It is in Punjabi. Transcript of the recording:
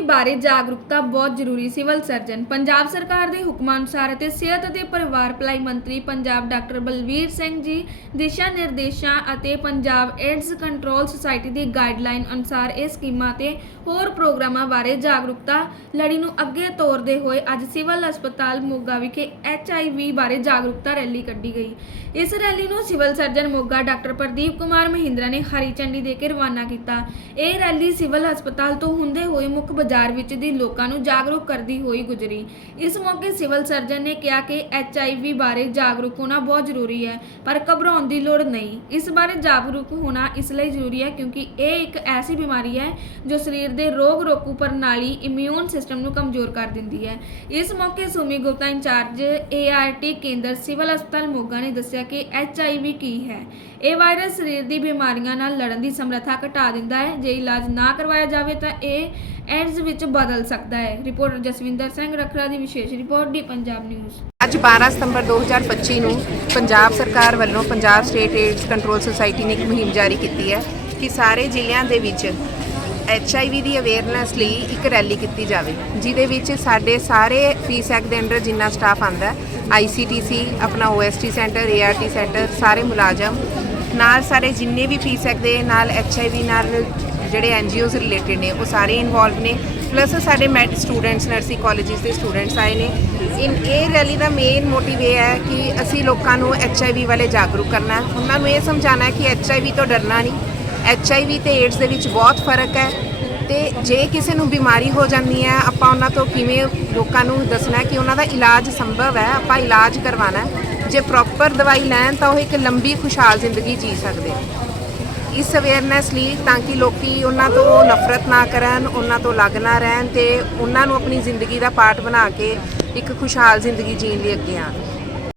ਬਾਰੇ ਜਾਗਰੂਕਤਾ ਬਹੁਤ ਜ਼ਰੂਰੀ ਸਿਵਲ ਸਰਜਨ ਪੰਜਾਬ ਸਰਕਾਰ ਦੇ ਹੁਕਮਾਂ ਅਨੁਸਾਰ ਅਤੇ ਸਿਹਤ ਅਤੇ ਪਰਿਵਾਰ ਭਲਾਈ ਮੰਤਰੀ ਪੰਜਾਬ ਡਾਕਟਰ ਬਲਵੀਰ ਸਿੰਘ ਜੀ ਦਿਸ਼ਾ ਨਿਰਦੇਸ਼ਾਂ ਅਤੇ ਪੰਜਾਬ ਏਡਜ਼ ਕੰਟਰੋਲ ਸੁਸਾਇਟੀ ਦੀ ਗਾਈਡਲਾਈਨ ਅਨੁਸਾਰ ਇਹ ਸਕੀਮਾਂ ਤੇ ਹੋਰ ਪ੍ਰੋਗਰਾਮਾਂ ਬਾਰੇ ਜਾਗਰੂਕਤਾ ਲੜੀ ਨੂੰ ਅੱਗੇ ਤੋਰਦੇ ਹੋਏ ਅੱਜ ਸਿਵਲ ਹਸਪਤਾਲ ਮੋਗਾ ਵਿਖੇ ਐਚਆਈਵੀ ਬਾਰੇ ਜਾਗਰੂਕਤਾ ਰੈਲੀ ਕੱਢੀ ਗਈ। ਇਸ ਰੈਲੀ ਨੂੰ civil surgeon Moga doctor Pradeep Kumar Mahindra ਨੇ ਹਰੀ ਝੰਡੀ ਦੇ ਕੇ ਰਵਾਨਾ ਕੀਤਾ। ਇਹ ਰੈਲੀ ਸਿਵਲ ਹਸਪਤਾਲ ਤੋਂ ਹੁੰਦੇ ਹੋਏ ਮੁੱਖ ਬਾਜ਼ਾਰ ਵਿੱਚ ਦੀ ਲੋਕਾਂ ਨੂੰ ਜਾਗਰੂਕ ਕਰਦੀ ਹੋਈ ਗੁਜ਼ਰੀ। ਇਸ ਮੌਕੇ ਸਿਵਲ ਸਰਜਨ ਨੇ ਕਿਹਾ ਕਿ ਐਚਆਈਵੀ ਬਾਰੇ ਜਾਗਰੂਕ ਹੋਣਾ ਬਹੁਤ ਜ਼ਰੂਰੀ ਹੈ, ਪਰ ਘਬਰਾਉਣ ਦੀ ਲੋੜ ਨਹੀਂ। ਇਸ ਬਾਰੇ ਜਾਗਰੂਕ ਹੋਣਾ ਇਸ ਲਈ ਜ਼ਰੂਰੀ ਹੈ ਕਿਉਂਕਿ ਇਹ ਇੱਕ ਐਸੀ ਬਿਮਾਰੀ ਹੈ ਜੋ ਸਰੀਰ ਦੇ ਰੋਗ ਰੋਕੂ ਪ੍ਰਣਾਲੀ ਇਮਿਊਨ ਸਿਸਟਮ ਨੂੰ ਕਮਜ਼ੋਰ ਕਰ ਦਿੰਦੀ ਹੈ। ਇਸ ਮੌਕੇ Sumi Gupta in charge ART ਕੇਂਦਰ ਸਿਵਲ ਹਸਪਤਾਲ ਮੋਗਾ ਨੇ ਦੱਸਿਆ ਕਿ ਐਚਆਈਵੀ ਕੀ ਹੈ। ਇਹ ਵਾਇਰਸ ਸਰੀਰ ਦੀ ਬਿਮਾਰੀਆਂ ਨਾਲ ਲੜਨ ਦੀ ਸਮਰੱਥਾ ਘਟਾ ਦਿੰਦਾ ਹੈ। ਜੇ ਇਲਾਜ ਨਾ ਕਰਵਾਇਆ ਜਾਵੇ ਤਾਂ ਇਹ ਐਡਜ਼ ਵਿੱਚ ਬਦਲ ਸਕਦਾ ਹੈ। ਰਿਪੋਰਟਰ ਜਸਵਿੰਦਰ ਸਿੰਘ ਰਖੜਾ ਦੀ ਵਿਸ਼ੇਸ਼ ਰਿਪੋਰਟ ਡੀ ਪੰਜਾਬ ਨਿਊਜ਼। ਅੱਜ 12 ਸਤੰਬਰ 2025 ਨੂੰ ਪੰਜਾਬ ਸਰਕਾਰ ਵੱਲੋਂ Punjab state AIDS control society ਨੇ ਇੱਕ ਮੁਹਿੰਮ ਜਾਰੀ ਕੀਤੀ ਹੈ ਕਿ ਸਾਰੇ ਜ਼ਿਲ੍ਹਿਆਂ ਦੇ ਵਿੱਚ HIV ਦੀ ਅਵੇਅਰਨੈਸ ਲਈ ਇੱਕ ਰੈਲੀ ਕੀਤੀ ਜਾਵੇ, ਜਿਹਦੇ ਵਿੱਚ ਸਾਡੇ ਸਾਰੇ ਫੀਸੈਕ ਦੇ ਅੰਡਰ ਜਿੰਨਾ ਸਟਾਫ ਆਂਦਾ ICTC ਆਪਣਾ OST ਸੈਂਟਰ ART ਸੈਂਟਰ, ਸਾਰੇ ਮੁਲਾਜ਼ਮ, ਨਾਲ ਸਾਰੇ ਜਿੰਨੇ ਵੀ ਫੀਸੈਕ ਦੇ ਨਾਲ HIV ਨਾਲ ਜਿਹੜੇ ਐਨਜੀਓਜ਼ ਰਿਲੇਟਡ ਨੇ, ਉਹ ਸਾਰੇ ਇਨਵੋਲਵ ਨੇ। ਪਲੱਸ ਸਾਡੇ ਮੈਡ ਸਟੂਡੈਂਟਸ ਨਰਸਿੰਗ ਕਾਲਜਿਸ ਦੇ ਸਟੂਡੈਂਟਸ ਆਏ ਨੇ। ਇਨ ਇਹ ਰੈਲੀ ਦਾ ਮੇਨ ਮੋਟਿਵ ਇਹ ਹੈ ਕਿ ਅਸੀਂ ਲੋਕਾਂ ਨੂੰ HIV ਵਾਲੇ ਜਾਗਰੂਕ ਕਰਨਾ ਹੈ। ਉਹਨਾਂ ਨੂੰ ਇਹ ਸਮਝਾਉਣਾ ਹੈ ਕਿ HIV ਤੋਂ ਡਰਨਾ ਨਹੀਂ। HIV ਤੇ AIDS ਦੇ ਵਿੱਚ ਬਹੁਤ ਫ਼ਰਕ ਹੈ। ਤੇ ਜੇ ਕਿਸੇ ਨੂੰ ਬਿਮਾਰੀ ਹੋ ਜਾਂਦੀ ਹੈ, ਆਪਾਂ ਉਹਨਾਂ ਤੋਂ ਕਿਵੇਂ ਲੋਕਾਂ ਨੂੰ ਦੱਸਣਾ ਕਿ ਉਹਨਾਂ ਦਾ ਇਲਾਜ ਸੰਭਵ ਹੈ, ਆਪਾਂ ਇਲਾਜ ਕਰਵਾਉਣਾ ਜੇ ਪ੍ਰੋਪਰ ਦਵਾਈ ਲੈਣ ਤਾਂ ਉਹ ਇੱਕ ਲੰਬੀ, ਖੁਸ਼ਹਾਲ ਜ਼ਿੰਦਗੀ ਜੀ ਸਕਦੇ ਇਸ ਅਵੇਅਰਨੈਸ ਲਈ ਤਾਂ ਕਿ ਲੋਕੀ ਉਹਨਾਂ ਤੋਂ ਨਫ਼ਰਤ ਨਾ ਕਰਨ, ਉਹਨਾਂ ਤੋਂ ਅਲੱਗ ਨਾ ਰਹਿਣ ਤੇ ਉਹਨਾਂ ਨੂੰ ਆਪਣੀ ਜ਼ਿੰਦਗੀ ਦਾ ਪਾਰਟ ਬਣਾ ਕੇ ਇੱਕ ਖੁਸ਼ਹਾਲ ਜ਼ਿੰਦਗੀ ਜੀਣ ਲਈ ਅੱਗੇ ਆਉਣ।